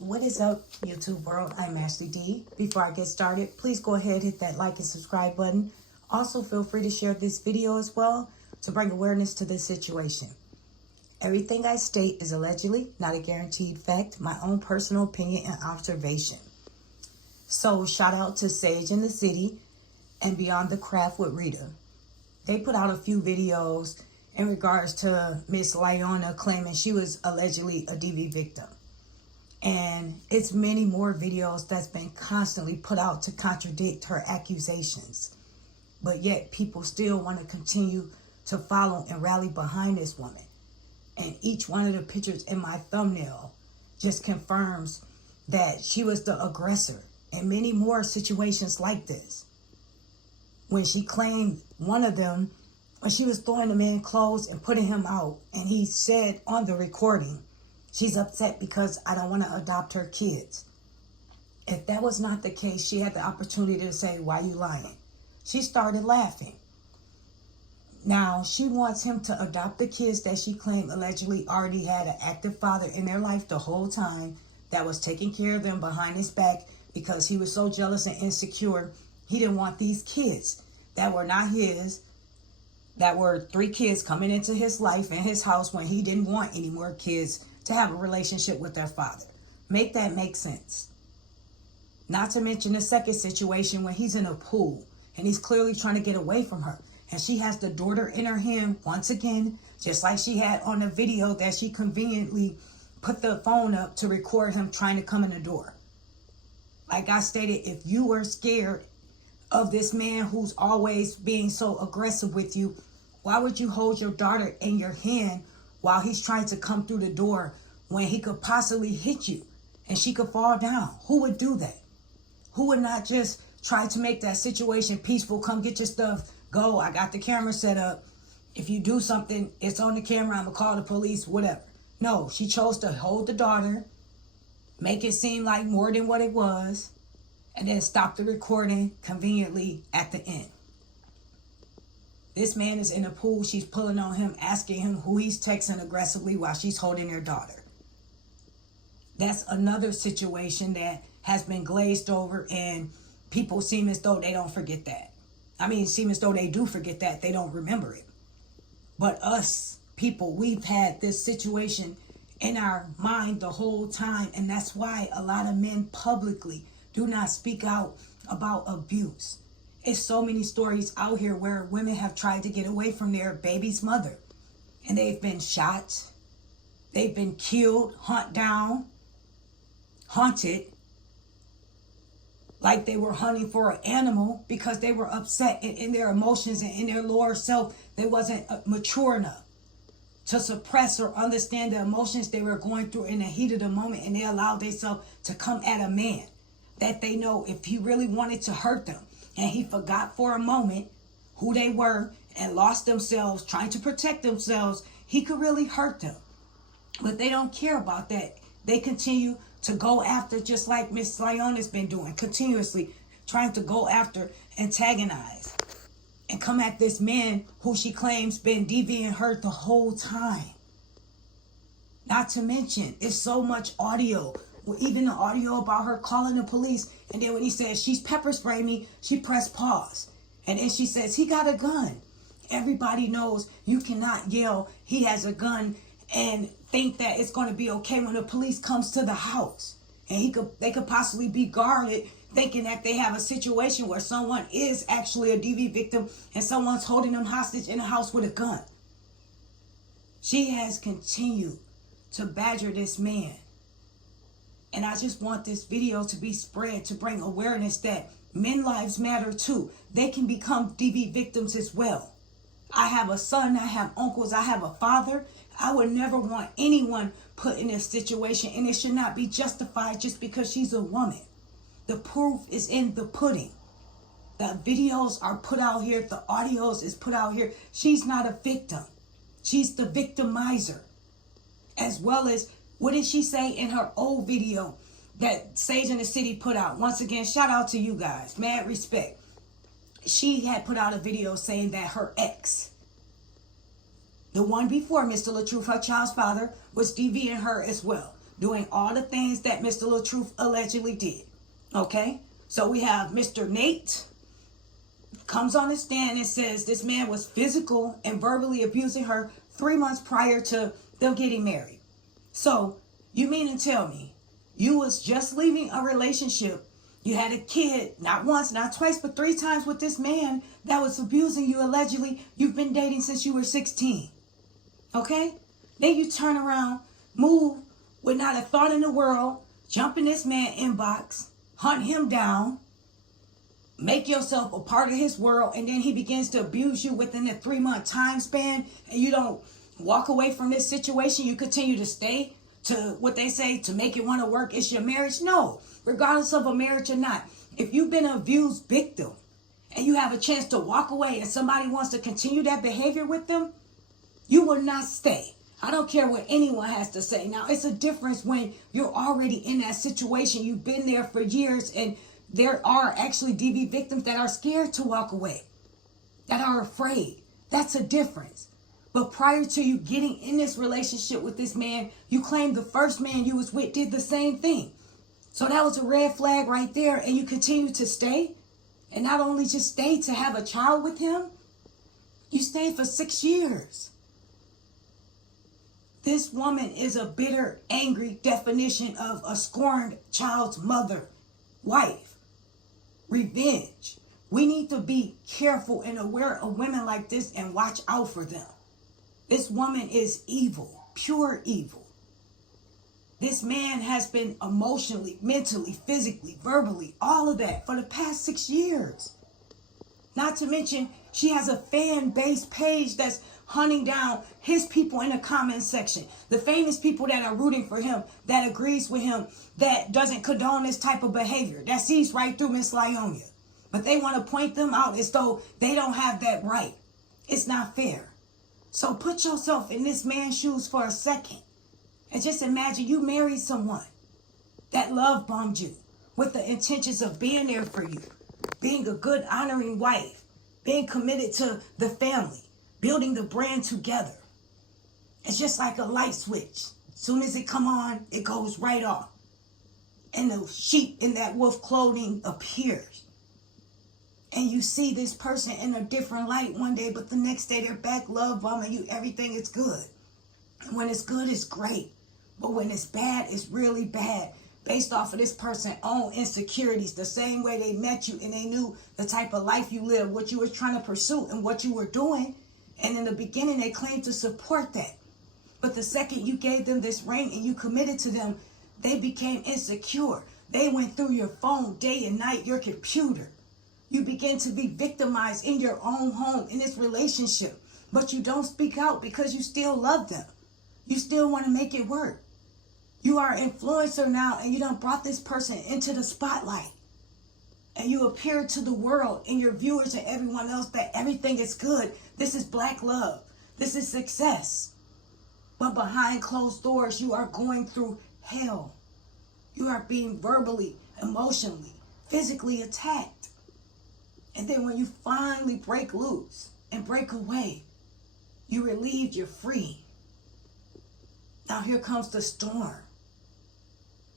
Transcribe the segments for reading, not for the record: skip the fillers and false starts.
What is up, YouTube world? I'm Ashley D. Before I get started, please go ahead, hit that like and subscribe button. Also, feel free to share this video as well to bring awareness to this situation. Everything I state is allegedly, not a guaranteed fact, my own personal opinion and observation. So, shout out to Sage in the City and Beyond the Craft with Rita. They put out a few videos in regards to Miss Lieonya claiming she was allegedly a DV victim. And it's many more videos that's been constantly put out to contradict her accusations. But yet people still want to continue to follow and rally behind this woman. And each one of the pictures in my thumbnail just confirms that she was the aggressor. And many more situations like this. When she claimed one of them, when she was throwing the man clothes and putting him out, and he said on the recording, she's upset because I don't want to adopt her kids. If that was not the case, she had the opportunity to say, why you lying? She started laughing. Now, she wants him to adopt the kids that she claimed allegedly already had an active father in their life the whole time that was taking care of them behind his back because he was so jealous and insecure. He didn't want these kids that were not his, that were 3 kids coming into his life and his house when he didn't want any more kids to have a relationship with their father. Make that make sense. Not to mention the second situation when he's in a pool and he's clearly trying to get away from her. And she has the daughter in her hand once again, just like she had on the video that she conveniently put the phone up to record him trying to come in the door. Like I stated, if you were scared of this man who's always being so aggressive with you, why would you hold your daughter in your hand while he's trying to come through the door when he could possibly hit you and she could fall down? Who would do that? Who would not just try to make that situation peaceful? Come get your stuff. Go. I got the camera set up. If you do something, it's on the camera. I'm going to call the police, whatever. No, she chose to hold the daughter, make it seem like more than what it was, and then stop the recording conveniently at the end. This man is in a pool. She's pulling on him, asking him who he's texting aggressively while she's holding their daughter. That's another situation that has been glazed over, and people seem as though they don't forget that. Seem as though they do forget that. They don't remember it. But us people, we've had this situation in our mind the whole time, and that's why a lot of men publicly do not speak out about abuse. It's so many stories out here where women have tried to get away from their baby's mother, and they've been shot, they've been killed, haunted, like they were hunting for an animal because they were upset and in their emotions and in their lower self, they wasn't mature enough to suppress or understand the emotions they were going through in the heat of the moment, and they allowed themselves to come at a man that they know if he really wanted to hurt them, and he forgot for a moment who they were and lost themselves trying to protect themselves, he could really hurt them. But they don't care about that. They continue to go after, just like Miss Lieonya's been doing, continuously trying to go after, antagonize, and come at this man who she claims been DVing her the whole time. Not to mention, it's so much audio. Well, even the audio about her calling the police, and then when he says she's pepper spraying me, she pressed pause. And then she says, he got a gun. Everybody knows you cannot yell, he has a gun, and think that it's going to be okay when the police comes to the house. And they could possibly be guarded, thinking that they have a situation where someone is actually a DV victim and someone's holding them hostage in a house with a gun. She has continued to badger this man. And I just want this video to be spread to bring awareness that men lives matter too. They can become DV victims as well. I have a son, I have uncles, I have a father. I would never want anyone put in this situation, and it should not be justified just because she's a woman. The proof is in the pudding. The videos are put out here, the audios is put out here. She's not a victim. She's the victimizer. As well as, what did she say in her old video that Sage in the City put out? Once again, shout out to you guys. Mad respect. She had put out a video saying that her ex, the one before Mr. LaTruth, her child's father, was DVing her as well. doing all the things that Mr. LaTruth allegedly did. Okay? So we have Mr. Nate comes on the stand and says this man was physical and verbally abusing her 3 months prior to them getting married. So you mean to tell me you was just leaving a relationship, you had a kid, not once, not twice, but 3 times with this man that was abusing you allegedly, you've been dating since you were 16. Okay? Then you turn around, move with not a thought in the world, jump in this man's inbox, hunt him down, make yourself a part of his world, and then he begins to abuse you within a 3-month time span, and you don't walk away from this situation. You continue to stay to what they say to make it want to work. It's your marriage. No, regardless of a marriage or not, if you've been an abused victim and you have a chance to walk away and somebody wants to continue that behavior with them, you will not stay. I don't care what anyone has to say. Now, it's a difference when you're already in that situation. You've been there for years, and there are actually DV victims that are scared to walk away, that are afraid. That's a difference. But prior to you getting in this relationship with this man, you claimed the first man you was with did the same thing. So that was a red flag right there, and you continue to stay. And not only just stay to have a child with him, you stayed for 6 years. This woman is a bitter, angry definition of a scorned child's mother, wife. Revenge. We need to be careful and aware of women like this and watch out for them. This woman is evil, pure evil. This man has been emotionally, mentally, physically, verbally, all of that for the past 6 years. Not to mention, she has a fan-based page that's hunting down his people in the comment section. The famous people that are rooting for him, that agrees with him, that doesn't condone this type of behavior, that sees right through Miss Lieonya. But they want to point them out as though they don't have that right. It's not fair. So put yourself in this man's shoes for a second. And just imagine you married someone that love bombed you with the intentions of being there for you, being a good, honoring wife, being committed to the family, building the brand together. It's just like a light switch. As soon as it come on, it goes right off. And the sheep in that wolf clothing appears. And you see this person in a different light one day, but the next day they're back love bombing you. Everything is good. And when it's good, it's great. But when it's bad, it's really bad. Based off of this person's own insecurities, the same way they met you and they knew the type of life you live, what you were trying to pursue and what you were doing. And in the beginning, they claimed to support that. But the second you gave them this ring and you committed to them, they became insecure. They went through your phone day and night, your computer. You begin to be victimized in your own home, in this relationship. But you don't speak out because you still love them. You still want to make it work. You are an influencer now, and you done brought this person into the spotlight. And you appear to the world and your viewers and everyone else that everything is good. This is black love. This is success. But behind closed doors, you are going through hell. You are being verbally, emotionally, physically attacked. And then when you finally break loose and break away, you're relieved, you're free. Now here comes the storm.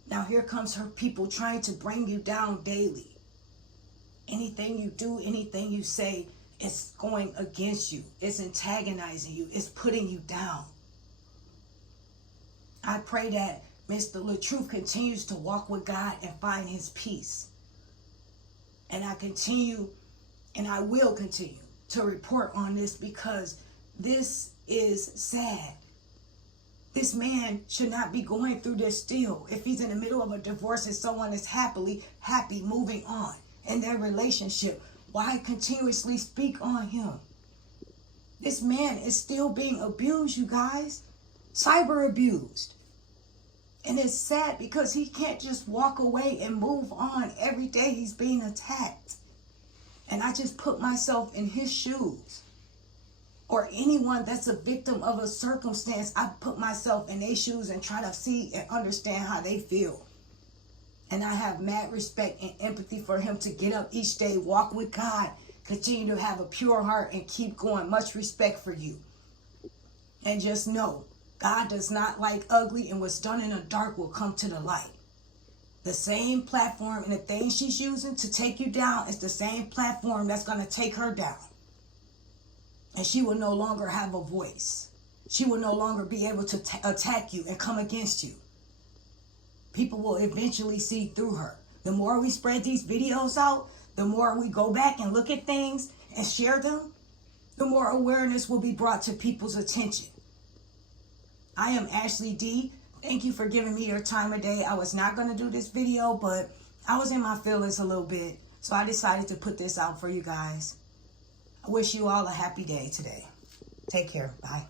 Now here comes her people trying to bring you down daily. Anything you do, anything you say, it's going against you. It's antagonizing you. It's putting you down. I pray that Mr. LaTruth continues to walk with God and find his peace. And I continue, and I will continue to report on this because this is sad. This man should not be going through this still. If he's in the middle of a divorce and someone is happy, moving on in their relationship, why continuously speak on him? This man is still being abused, you guys. Cyber abused. And it's sad because he can't just walk away and move on. Every day he's being attacked. And I just put myself in his shoes. Or anyone that's a victim of a circumstance, I put myself in their shoes and try to see and understand how they feel. And I have mad respect and empathy for him to get up each day, walk with God, continue to have a pure heart and keep going. Much respect for you. And just know God does not like ugly, and what's done in the dark will come to the light. The same platform and the thing she's using to take you down is the same platform that's going to take her down. And she will no longer have a voice. She will no longer be able to attack you and come against you. People will eventually see through her. The more we spread these videos out, the more we go back and look at things and share them, the more awareness will be brought to people's attention. I am Ashley D. Thank you for giving me your time of day. I was not going to do this video, but I was in my feelings a little bit, so I decided to put this out for you guys. I wish you all a happy day today. Take care. Bye.